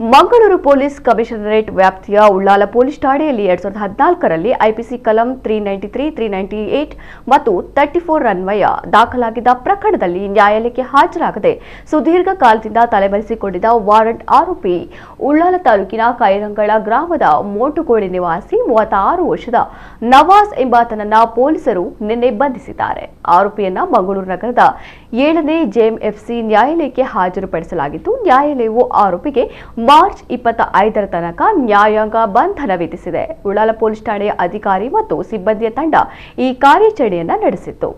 Mangaluru police commissionerate ವ್ಯಾಪ್ತಿಯ Ullal police ಠಾಣೆಯಲ್ಲಿ 2014ರಲ್ಲಿ IPC ಕಲಂ 393, 398 ಮತ್ತು 34 ಅನ್ವಯ ದಾಖಲಾಗಿದ್ದ ಪ್ರಕರಣದಲ್ಲಿ ನ್ಯಾಯಾಲಯಕ್ಕೆ ಹಾಜರಾಗದೆ ಸುದೀರ್ಘ ಕಾಲದಿಂದ ತಲೆಮರೆಸಿಕೊಂಡಿದ್ದ ವಾರಂಟ್ ಆರೋಪಿ ಉಳ್ಳಾಲ ತಾಲೂಕಿನ ಕೈರಂಗಳ ಗ್ರಾಮದ ಮೋಟುಗೋಳಿ ನಿವಾಸಿ 36 ವರ್ಷದ ನವಾಜ್ ಎಂಬಾತನನ್ನ ಪೊಲೀಸರು ನಿನ್ನೆ ಬಂಧಿಸಿದ್ದಾರೆ. ಆರೋಪಿಯನ್ನ ಮಂಗಳೂರು ನಗರದ 7ನೇ ಜೆಎಂಎಫ್ಸಿ ನ್ಯಾಯಾಲಯಕ್ಕೆ ಹಾಜರುಪಡಿಸಲಾಗಿದ್ದು, ನ್ಯಾಯಾಲಯವು ಆರೋಪಿಗೆ ಮಾರ್ಚ್ 25ರ ತನಕ ನ್ಯಾಯಾಂಗ ಬಂಧನ ವಿಧಿಸಿದೆ. ಉಳ್ಳಾಲ ಪೊಲೀಸ್ ಠಾಣೆಯ ಅಧಿಕಾರಿ ಮತ್ತು ಸಿಬ್ಬಂದಿಯ ತಂಡ ಈ ಕಾರ್ಯಾಚರಣೆಯನ್ನು ನಡೆಸಿತ್ತು.